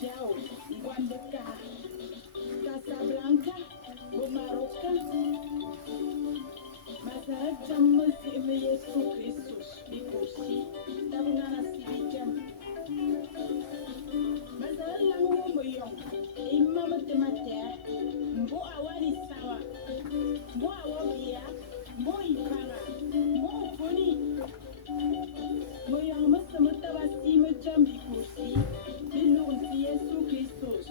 Jao, Guandeca, Casablanca, Bumaroca, Masa Jamus Yesu Kristus, Bikosi, Tabunana Sibijam. Masa Lango Moyong, Imam Temate, Mbo Awani Sawa, Mo Awabia, Mo Ipana, Mo Funi, Moyong Mustamatawasi Majam Bikosi, Bilun Yesu Kristus.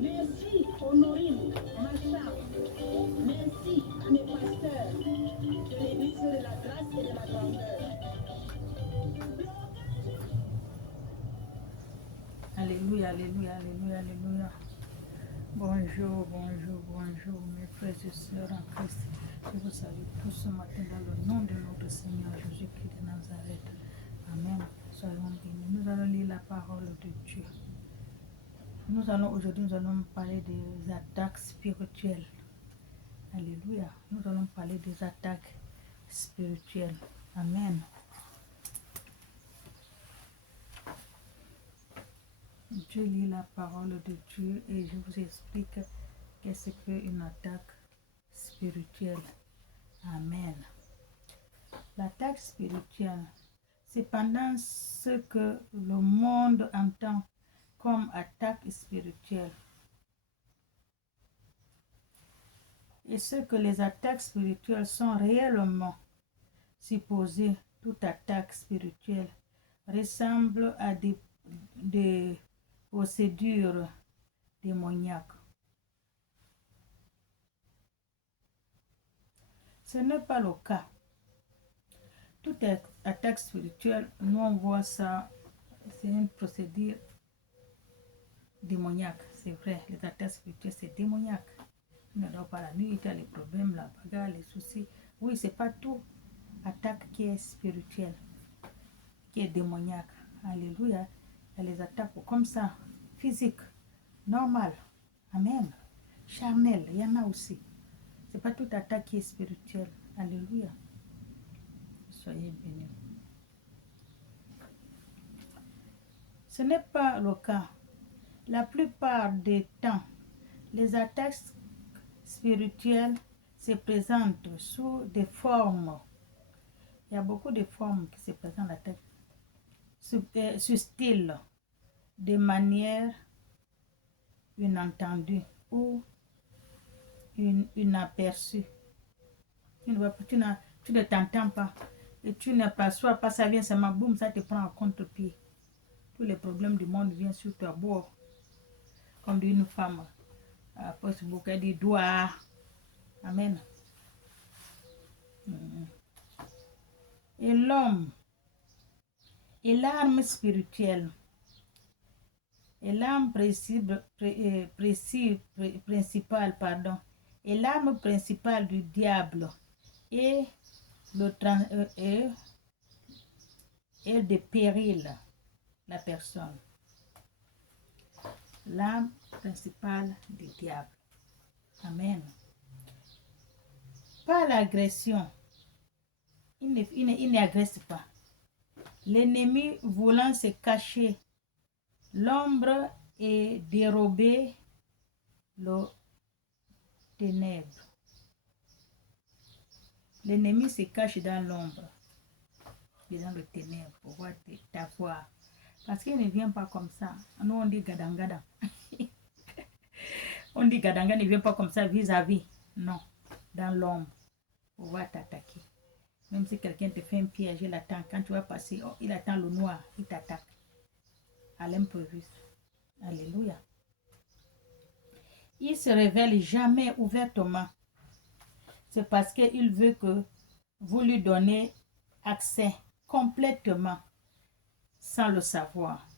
Merci, Honorine, Machar. Merci à mes pasteurs de l'Église de la grâce et de la grandeur. Alléluia, alléluia, alléluia, alléluia. Bonjour, bonjour, bonjour, mes frères et sœurs en Christ. Je vous salue tous ce matin dans le nom de notre Seigneur Jésus-Christ de Nazareth. Amen. Soyons bénis. Nous allons lire la parole de Dieu. Aujourd'hui, nous allons parler des attaques spirituelles. Alléluia. Nous allons parler des attaques spirituelles. Amen. Je lis la parole de Dieu et je vous explique qu'est-ce qu'une attaque spirituelle. Amen. L'attaque spirituelle, c'est pendant ce que le monde entend comme attaque spirituelle. Et ce que les attaques spirituelles sont réellement supposées, toute attaque spirituelle ressemble à des procédures démoniaques. Ce n'est pas le cas. Toute attaque spirituelle, nous on voit ça, c'est une procédure démoniaque. C'est vrai, les attaques spirituelles, c'est démoniaque. Tu ne dors pas la nuit, tu as les problèmes, la bagarre, les soucis. Oui, c'est pas tout attaque qui est spirituelle, qui est démoniaque. Alléluia. Il y a les attaques comme ça, physiques, normales. Amen. Charnelles, il y en a aussi. C'est pas toute attaque qui est spirituelle. Alléluia. Soyez bénis. Ce n'est pas le cas. La plupart des temps, les attaques spirituelles se présentent sous des formes. Il y a beaucoup de formes qui se présentent à la tête. Sous style, de manière inattendue ou inaperçue. Tu ne t'entends pas et tu ne perçois pas, ça vient seulement, boum, ça te prend en contre-pied. Tous les problèmes du monde viennent sur toi, boum. Comme dit une femme à Facebook, elle dit doigt. Amen. Et l'homme est l'arme spirituelle. Et l'arme principale, et l'arme principale du diable est de péril la personne. L'arme principale du diable. Amen. Pas l'agression. Il n'agresse pas. L'ennemi voulant se cacher, l'ombre est dérobée, le ténèbre. L'ennemi se cache dans l'ombre, dans le ténèbre, pour voir ta voix. Parce qu'il ne vient pas comme ça. Nous, on dit gadangada. On dit gadanga ne vient pas comme ça vis-à-vis. Non, dans l'ombre, pour pouvoir t'attaquer. Même si quelqu'un te fait un piège, il attend. Quand tu vas passer, oh, il attend le noir, il t'attaque. À l'improviste. Alléluia. Il se révèle jamais ouvertement. C'est parce qu'il veut que vous lui donnez accès complètement sans le savoir.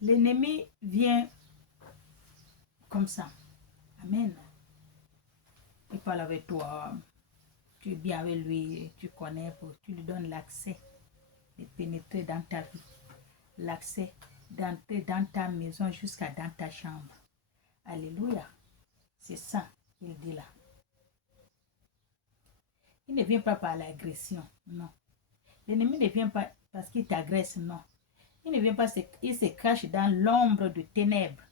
L'ennemi vient comme ça. Amen. Il parle avec toi. Tu es bien avec lui. Tu connais. Tu lui donnes l'accès de pénétrer dans ta vie. L'accès d'entrer dans ta maison jusqu'à dans ta chambre. Alléluia. C'est ça qu'il dit là. Il ne vient pas par l'agression, non. L'ennemi ne vient pas parce qu'il t'agresse, non. Il ne vient pas, il se cache dans l'ombre de ténèbres.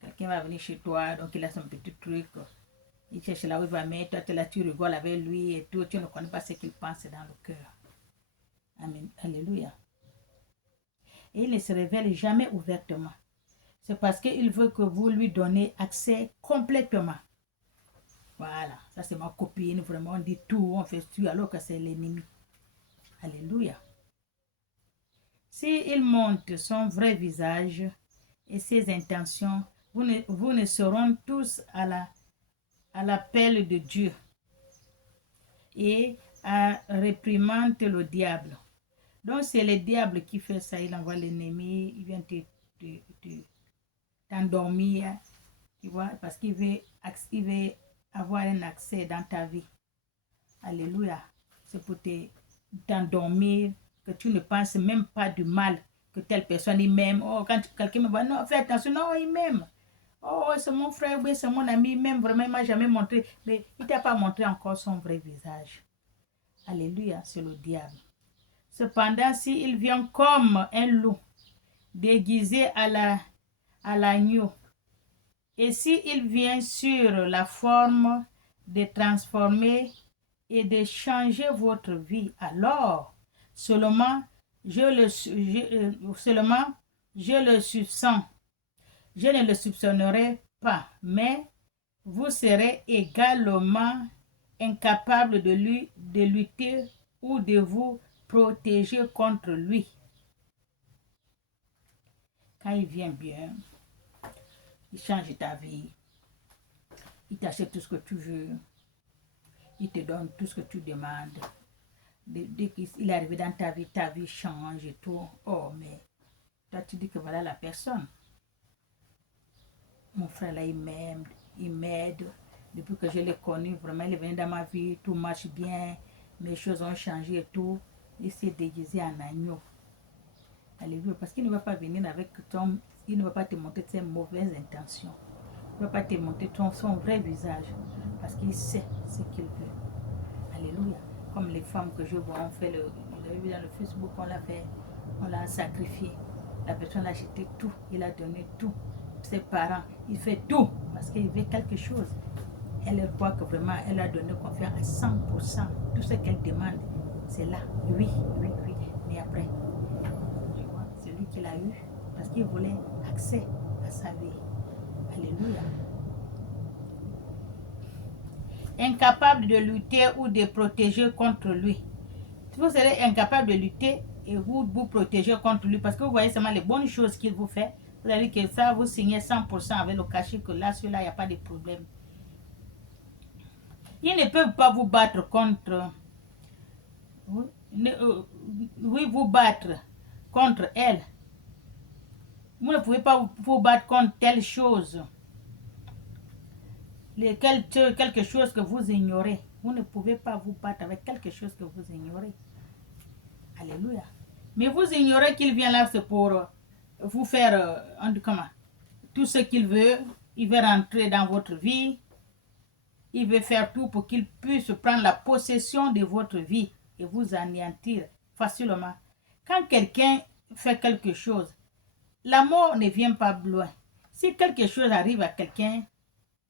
Quelqu'un va venir chez toi, donc il a son petit truc. Il cherche là où il va mettre, toi, là, tu rigoles avec lui et tout. Tu ne connais pas ce qu'il pense dans le cœur. Amen. Alléluia. Et il ne se révèle jamais ouvertement. C'est parce qu'il veut que vous lui donnez accès complètement. Voilà, ça c'est ma copine, vraiment, on dit tout, on fait tout, alors que c'est l'ennemi. Alléluia. S'il montre son vrai visage et ses intentions, vous ne seront tous à l'appel de Dieu et à réprimander le diable. Donc c'est le diable qui fait ça, il envoie l'ennemi, il vient t'endormir, tu vois, parce qu'il veut avoir un accès dans ta vie. Alléluia. C'est pour t'endormir, que tu ne penses même pas du mal que telle personne il m'aime. Oh, quand quelqu'un me voit, non, fais attention, non, il m'aime. Oh, c'est mon frère, oui, c'est mon ami, il m'aime vraiment, il m'a jamais montré. Mais il ne t'a pas montré encore son vrai visage. Alléluia, c'est le diable. Cependant, s'il vient comme un loup, déguisé à l'agneau, et s'il vient sur la forme de transformer et de changer votre vie, alors seulement je le soupçonne. Je ne le soupçonnerai pas, mais vous serez également incapable de lutter ou de vous protéger contre lui. Quand il vient bien, il change ta vie. Il t'achète tout ce que tu veux. Il te donne tout ce que tu demandes. Dès qu'il est arrivé dans ta vie change et tout. Oh, mais toi, tu dis que voilà la personne. Mon frère là, il m'aide. Depuis que je l'ai connu, vraiment, il est venu dans ma vie, tout marche bien. Mes choses ont changé et tout. Il s'est déguisé en agneau. Alléluia. Parce qu'il ne va pas venir avec il ne va pas te montrer ses mauvaises intentions. Il ne va pas te montrer son vrai visage. Parce qu'il sait ce qu'il veut. Alléluia. Comme les femmes que je vois, on fait vous avez vu dans le Facebook, on l'a sacrifié. La personne a acheté tout, il a donné tout. Ses parents, il fait tout parce qu'il veut quelque chose. Elle croit que vraiment, elle a donné confiance à 100%. Tout ce qu'elle demande, c'est là. Oui. Mais après, c'est lui qui l'a eu parce qu'il voulait accès à sa vie. Alléluia. Incapable de lutter ou de protéger contre lui. Vous serez incapable de lutter et vous protéger contre lui parce que vous voyez seulement les bonnes choses qu'il vous fait. Vous allez que ça, vous signez 100% avec le cachet que là, celui-là, il n'y a pas de problème. Ils ne peuvent pas vous battre contre oui, vous battre contre elle. Vous ne pouvez pas vous battre contre telle chose. Quelque chose que vous ignorez. Vous ne pouvez pas vous battre avec quelque chose que vous ignorez. Alléluia. Mais vous ignorez qu'il vient là, c'est pour vous faire, comment, tout ce qu'il veut. Il veut rentrer dans votre vie. Il veut faire tout pour qu'il puisse prendre la possession de votre vie et vous anéantir facilement. Quand quelqu'un fait quelque chose, la mort ne vient pas loin. Si quelque chose arrive à quelqu'un,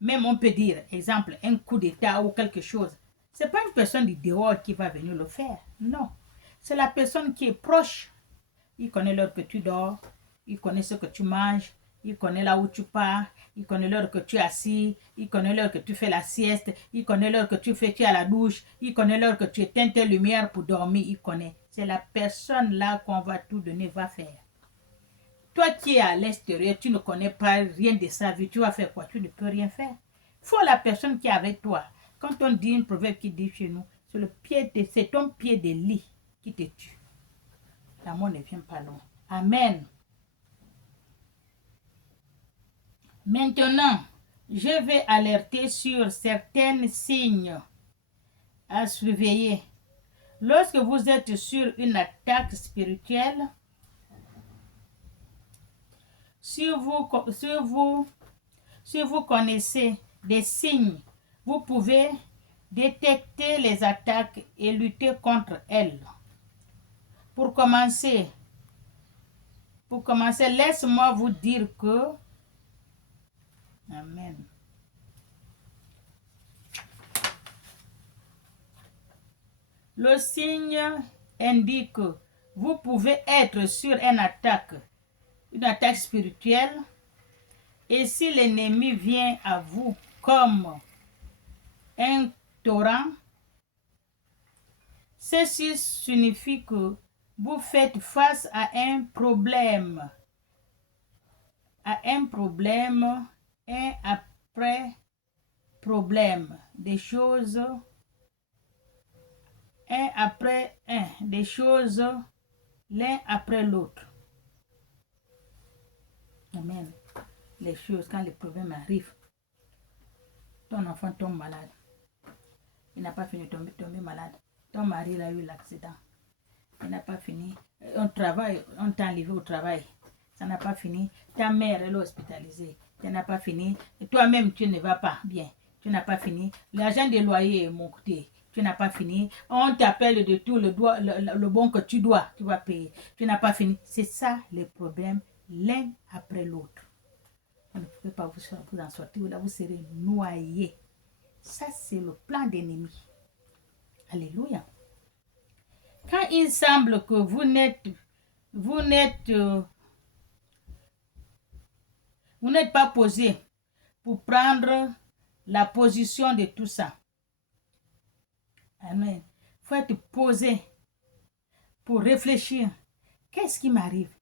même on peut dire, exemple, un coup d'état ou quelque chose, ce n'est pas une personne du dehors qui va venir le faire. Non. C'est la personne qui est proche. Il connaît l'heure que tu dors, il connaît ce que tu manges, il connaît là où tu pars, il connaît l'heure que tu es assis, il connaît l'heure que tu fais la sieste, il connaît l'heure que tu es à la douche, il connaît l'heure que tu éteins tes lumières pour dormir, il connaît. C'est la personne là qu'on va tout donner, va faire. Toi qui es à l'extérieur, tu ne connais pas rien de sa vie, tu vas faire quoi? Tu ne peux rien faire. Il faut la personne qui est avec toi. Quand on dit une proverbe qui dit chez nous, c'est ton pied de lit qui te tue. La mort ne vient pas loin. Amen. Maintenant, je vais alerter sur certains signes à surveiller. Lorsque vous êtes sur une attaque spirituelle, si vous connaissez des signes, vous pouvez détecter les attaques et lutter contre elles. Pour commencer, laisse-moi vous dire que Amen. Le signe indique que vous pouvez être sur une attaque spirituelle, et si l'ennemi vient à vous comme un torrent, ceci signifie que vous faites face à un problème, un après problème, des choses l'un après l'autre. Amen. Les choses, quand les problèmes arrivent, ton enfant tombe malade. Il n'a pas fini de tomber malade. Ton mari il a eu l'accident. Il n'a pas fini. On travaille, on t'a enlevé au travail. Ça n'a pas fini. Ta mère elle est hospitalisée. Ça n'a pas fini. Toi-même, tu ne vas pas bien. Tu n'as pas fini. L'argent des loyers est monté. Tu n'as pas fini. On t'appelle de tout le bon que tu vas payer. Tu n'as pas fini. C'est ça les problèmes, l'un après l'autre. Vous ne pouvez pas vous en sortir. Là, vous serez noyé. Ça, c'est le plan d'ennemi. Alléluia. Quand il semble que vous n'êtes pas posé pour prendre la position de tout ça. Amen. Il faut être posé pour réfléchir. Qu'est-ce qui m'arrive?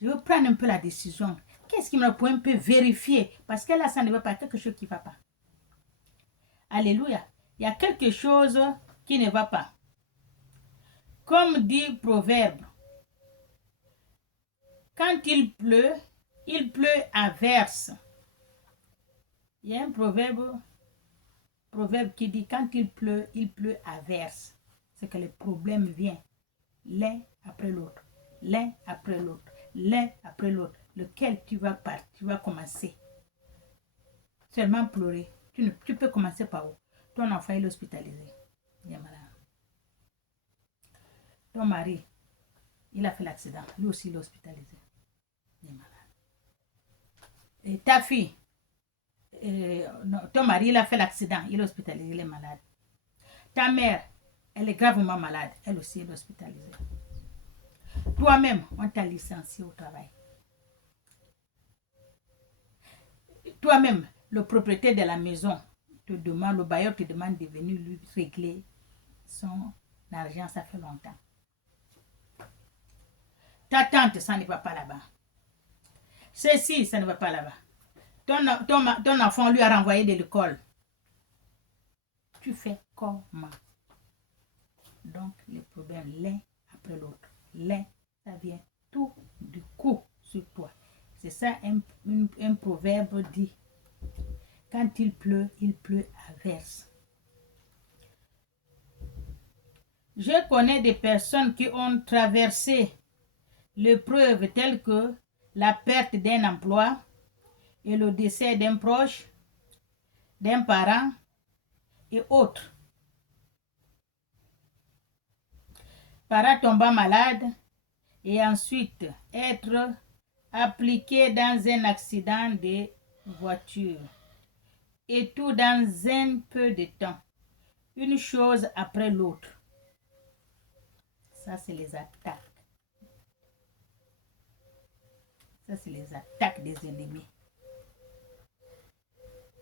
Je veux prendre un peu la décision. Qu'est-ce qui me peut un peu vérifier? Parce que là, ça ne va pas, quelque chose qui ne va pas. Alléluia. Il y a quelque chose qui ne va pas. Comme dit Proverbe, quand il pleut à verse. Il y a un proverbe qui dit quand il pleut à verse. C'est que le problème vient l'un après l'autre, l'un après l'autre, l'un après l'autre. Lequel tu vas commencer? Seulement pleurer. Tu peux commencer par où? Ton enfant est hospitalisé. Il est malade. Ton mari, il a fait l'accident. Lui aussi, il est hospitalisé. Il est malade. Et ta fille, ton mari, il a fait l'accident. Il est hospitalisé. Il est malade. Ta mère, elle est gravement malade. Elle aussi, elle est hospitalisée. Toi-même, on t'a licencié au travail. Toi-même, le propriétaire de la maison te demande, le bailleur te demande de venir lui régler son argent, ça fait longtemps. Ta tante, ça ne va pas là-bas. Ceci, ça ne va pas là-bas. Ton enfant lui a renvoyé de l'école. Tu fais comment? Donc, les problèmes, l'un après l'autre. L'un, ça vient tout du coup sur toi. C'est ça un proverbe dit. Quand il pleut à verse. Je connais des personnes qui ont traversé l'épreuve telles que la perte d'un emploi et le décès d'un proche, d'un parent et autres. Parent tombant malade et ensuite être appliqué dans un accident de voiture. Et tout dans un peu de temps. Une chose après l'autre. Ça, c'est les attaques. Ça, c'est les attaques des ennemis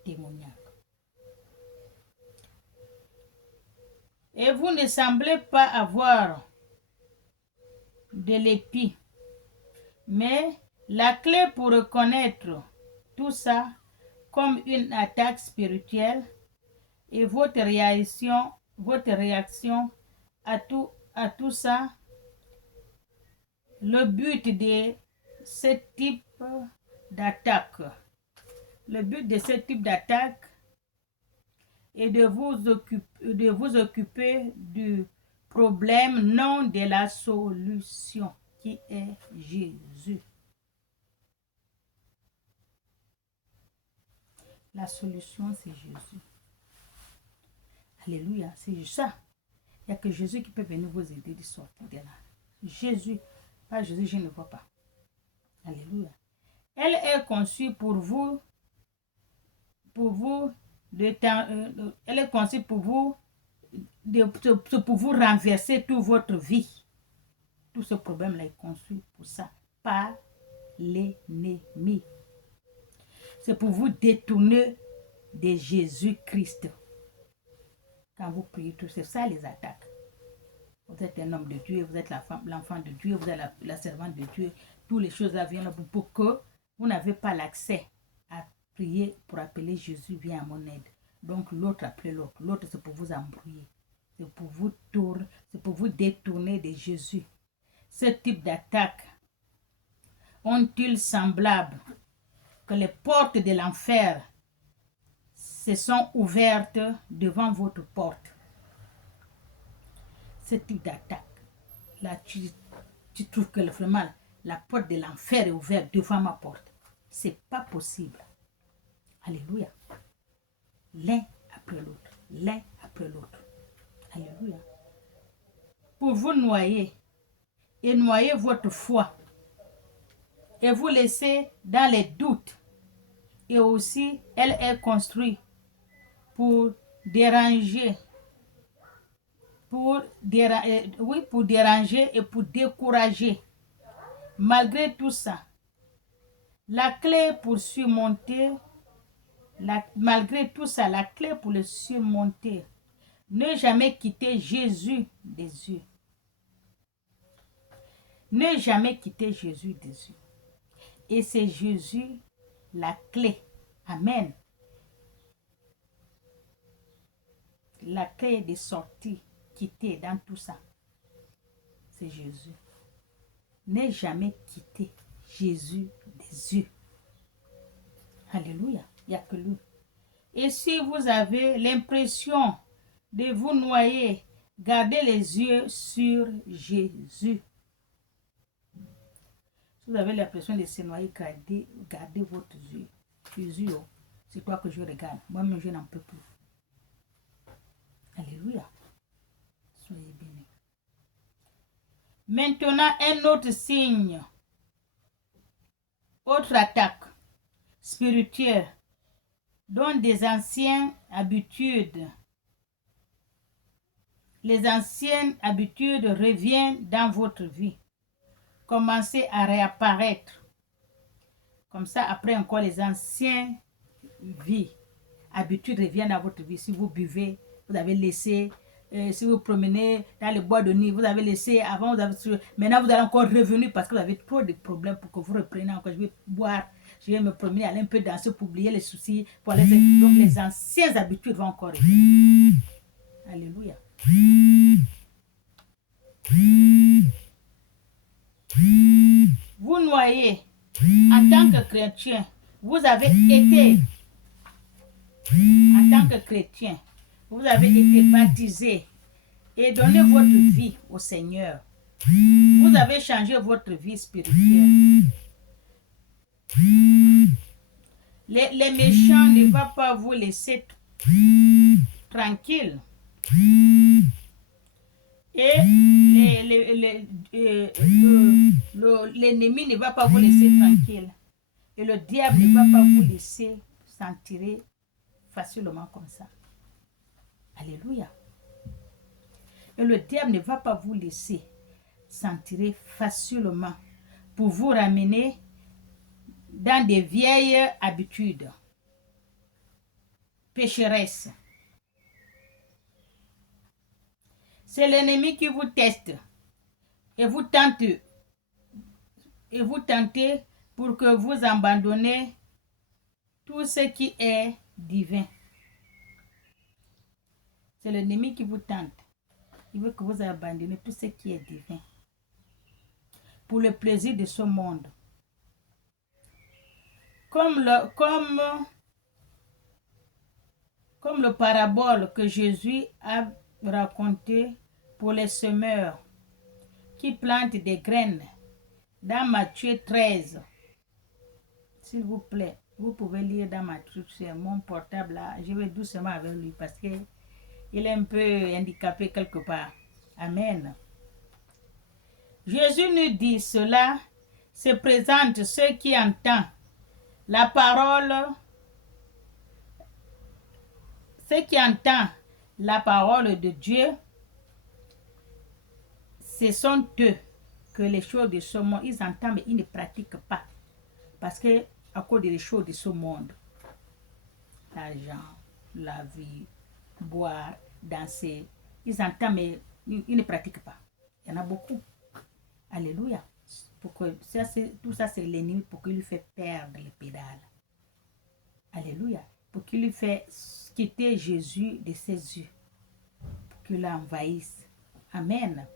démoniaques. Et vous ne semblez pas avoir de l'épi. Mais la clé pour reconnaître tout ça comme une attaque spirituelle et votre réaction à tout ça, le but de ce type d'attaque. Le but de ce type d'attaque est de vous occuper du problème, non de la solution, qui est Jésus. La solution, c'est Jésus. Alléluia, c'est ça. Il n'y a que Jésus qui peut venir vous aider de sortir de là. Jésus, pas Jésus, je ne vois pas. Alléluia. Elle est conçue pour vous, elle est conçue pour vous, pour vous renverser toute votre vie. Tout ce problème-là est conçu pour ça, par l'ennemi. C'est pour vous détourner de Jésus-Christ. Quand vous priez, tout c'est ça les attaques. Vous êtes un homme de Dieu, vous êtes l'enfant de Dieu, vous êtes la servante de Dieu. Toutes les choses là viennent pour que vous n'avez pas l'accès à prier pour appeler Jésus, viens à mon aide. Donc l'autre appelle l'autre. L'autre c'est pour vous embrouiller. C'est pour vous tourner, c'est pour vous détourner de Jésus. Ce type d'attaque ont-ils semblable que les portes de l'enfer se sont ouvertes devant votre porte. Ce type d'attaque, là tu trouves que vraiment la porte de l'enfer est ouverte devant ma porte. C'est pas possible. Alléluia. L'un après l'autre. L'un après l'autre. Alléluia. Pour vous noyer et noyer votre foi et vous laisser dans les doutes. Et aussi, elle est construite pour déranger, pour déranger et pour décourager. Malgré tout ça, la clé pour surmonter, malgré tout ça, la clé pour le surmonter, ne jamais quitter Jésus des yeux. Ne jamais quitter Jésus des yeux. Et c'est Jésus la clé. Amen. La clé de sortie, quitter dans tout ça, c'est Jésus. Ne jamais quitter Jésus des yeux. Alléluia. Il n'y a que lui. Et si vous avez l'impression de vous noyer, gardez les yeux sur Jésus. Si vous avez l'impression de se noyer, gardez votre yeux. Jésus, c'est toi que je regarde. Moi-même, je n'en peux plus. Alléluia. Soyez bénis. Maintenant, un autre signe. Autre attaque spirituelle dont des anciennes habitudes. Les anciennes habitudes reviennent dans votre vie. Commencez à réapparaître. Comme ça, après encore, les anciennes habitudes reviennent dans votre vie. Si vous buvez, vous avez laissé. Si vous promenez dans les bois de nuit, vous avez laissé avant. Maintenant, vous allez encore revenir parce que vous avez trop de problèmes pour que vous repreniez encore. Je vais boire, je vais me promener, aller un peu danser pour oublier les soucis. Donc, les anciennes habitudes vont encore revenir. Alléluia. tant que chrétien, vous avez été, en tant que chrétien, vous avez été baptisé et donné votre vie au Seigneur. Vous avez changé votre vie spirituelle. Les méchants ne vont pas vous laisser tranquille. Et l'ennemi ne va pas vous laisser tranquille. Et le diable ne va pas vous laisser s'en tirer facilement comme ça. Alléluia. Et le diable ne va pas vous laisser s'en tirer facilement pour vous ramener dans des vieilles habitudes pécheresses. C'est l'ennemi qui vous teste et vous tentez pour que vous abandonnez tout ce qui est divin. C'est l'ennemi qui vous tente. Il veut que vous abandonniez tout ce qui est divin pour le plaisir de ce monde. Comme le parabole que Jésus a raconté pour les semeurs qui plantent des graines dans Matthieu 13. S'il vous plaît, vous pouvez lire dans Matthieu sur mon portable là. Je vais doucement avec lui parce que il est un peu handicapé quelque part. Amen. Jésus nous dit cela se présente ceux qui entendent la parole, ceux qui entendent la parole de Dieu, ce sont eux que les choses de ce monde, ils entendent mais ils ne pratiquent pas. Parce que à cause des choses de ce monde, l'argent, la vie, boire, danser, ils entendent mais ils ne pratiquent pas. Il y en a beaucoup. Alléluia. Tout ça c'est l'ennemi pour qu'il lui fait perdre les pédales. Alléluia. Pour qu'il lui fait quitter Jésus de ses yeux. Pour qu'il l'envahisse. Amen.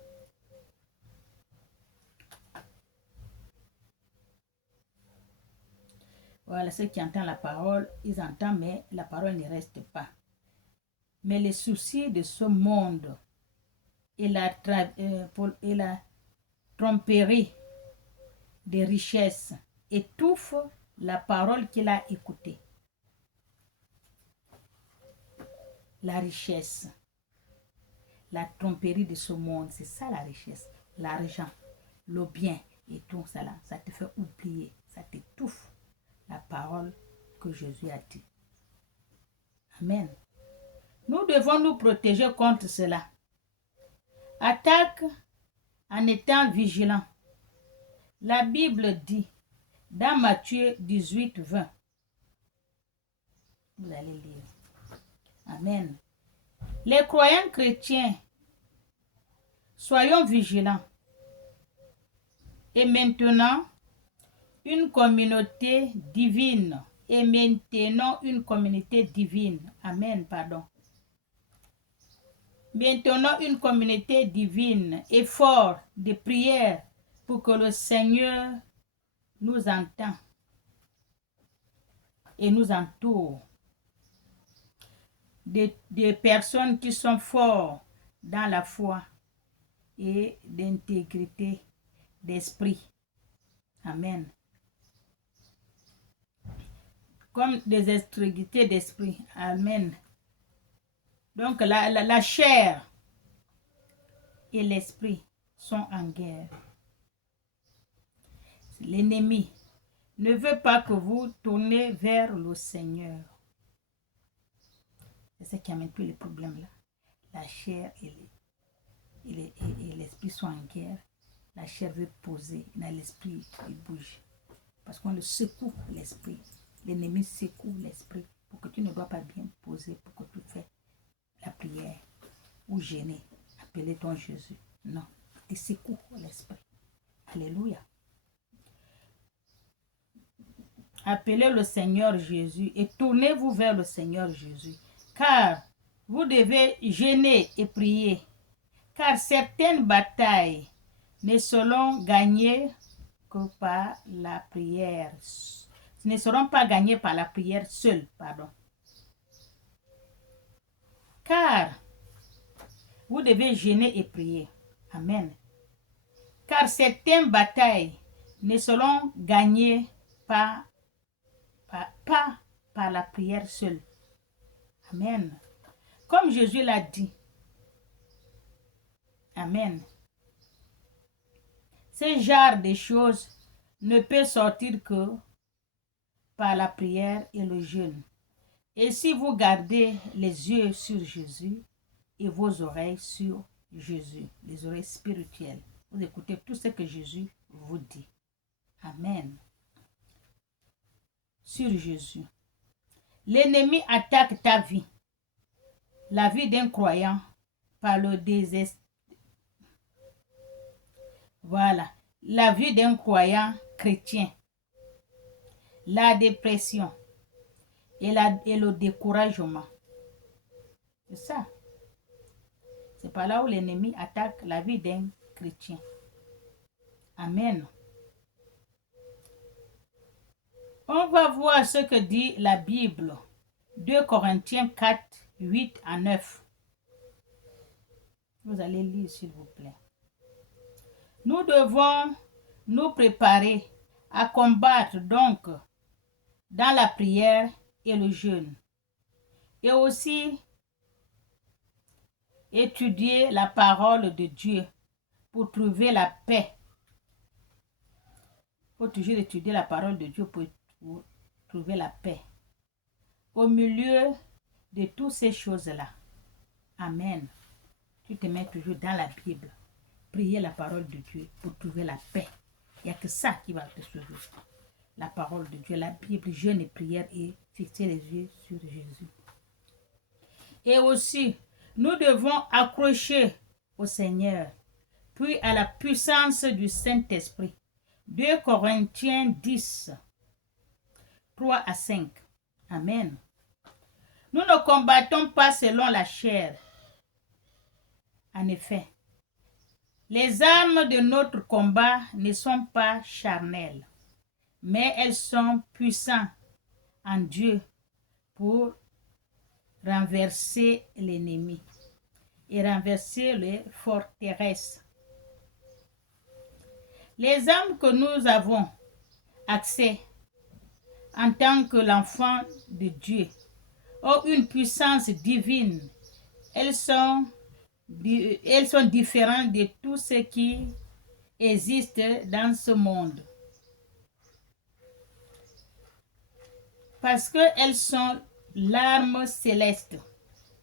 Voilà, ceux qui entendent la parole, ils entendent, mais la parole ne reste pas. Mais les soucis de ce monde et la tromperie des richesses étouffent la parole qu'il a écoutée. La richesse, la tromperie de ce monde, c'est ça la richesse. L'argent, le bien et tout ça là, ça te fait oublier, ça t'étouffe la parole que Jésus a dit. Amen. Nous devons nous protéger contre cela. Attaque en étant vigilant. La Bible dit dans Matthieu 18, 20. Vous allez lire. Amen. Les croyants chrétiens, soyons vigilants. Et maintenant, une communauté divine. Et maintenant, une communauté divine. Amen, pardon. Maintenant, une communauté divine, effort de prière pour que le Seigneur nous entende et nous entoure. Des personnes qui sont fortes dans la foi et d'intégrité d'esprit. Amen. Comme des intégrités d'esprit. Amen. Donc la chair et l'esprit sont en guerre. L'ennemi ne veut pas que vous tournez vers le Seigneur. C'est ce qui amène tous les problèmes là. La chair et l'esprit sont en guerre. La chair veut poser, mais l'esprit il bouge. Parce qu'on le secoue l'esprit. L'ennemi secoue l'esprit pour que tu ne dois pas bien poser, pour que tu fasses la prière ou gêner, appeler ton Jésus. Non, tu secoues l'esprit. Alléluia. Appelez le Seigneur Jésus et tournez-vous vers le Seigneur Jésus. Car vous devez gêner et prier. Car certaines batailles ne seront gagnées que par la prière. Ne seront pas gagnés par la prière seule, pardon. Car vous devez jeûner et prier. Amen. Car certaines batailles ne seront gagnées pas par la prière seule. Amen. Comme Jésus l'a dit. Amen. Ce genre de choses ne peut sortir que par la prière et le jeûne. Et si vous gardez les yeux sur Jésus et vos oreilles sur Jésus, les oreilles spirituelles, vous écoutez tout ce que Jésus vous dit. Amen. Sur Jésus. L'ennemi attaque ta vie, la vie d'un croyant, par le désespoir. Voilà, la vie d'un croyant chrétien, la dépression et le découragement. C'est ça. C'est par là où l'ennemi attaque la vie d'un chrétien. Amen. On va voir ce que dit la Bible. 2 Corinthiens 4, 8 à 9. Vous allez lire s'il vous plaît. Nous devons nous préparer à combattre donc dans la prière et le jeûne. Et aussi étudier la parole de Dieu pour trouver la paix. Il faut toujours étudier la parole de Dieu pour trouver la paix. Au milieu de toutes ces choses-là. Amen. Tu te mets toujours dans la Bible. Prier la parole de Dieu pour trouver la paix. Il n'y a que ça qui va te sauver. La parole de Dieu, la Bible, jeûne et prière et fixer les yeux sur Jésus. Et aussi, nous devons accrocher au Seigneur, puis à la puissance du Saint-Esprit. 2 Corinthiens 10, 3 à 5. Amen. Nous ne combattons pas selon la chair. En effet, les armes de notre combat ne sont pas charnelles, mais elles sont puissantes en Dieu pour renverser l'ennemi et renverser les forteresses. Les armes que nous avons accès en tant que l'enfant de Dieu ont une puissance divine. Elles sont différentes de tout ce qui existe dans ce monde. Parce qu'elles sont l'arme céleste.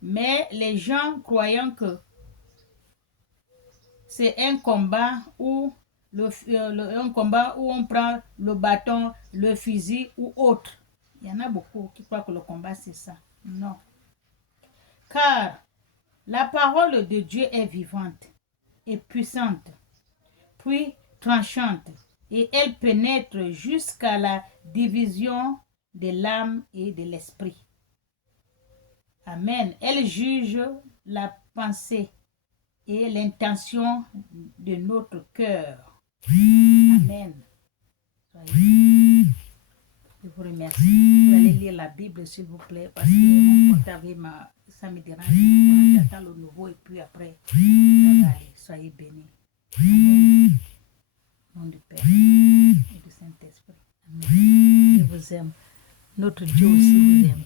Mais les gens croyant que c'est un combat où on prend le bâton, le fusil ou autre. Il y en a beaucoup qui croient que le combat c'est ça. Non. Car la parole de Dieu est vivante et puissante, puis tranchante, et elle pénètre jusqu'à la division de l'âme et de l'esprit. Amen. Elle juge la pensée et l'intention de notre cœur. Amen. Je vous remercie. Vous allez lire la Bible s'il vous plaît parce que mon portable ça me dérange. J'attends le nouveau et puis après ça va aller. Soyez bénis. Amen. Au nom du Père et du Saint-Esprit. Amen. Je vous aime. Notre Dieu aussi vous aime.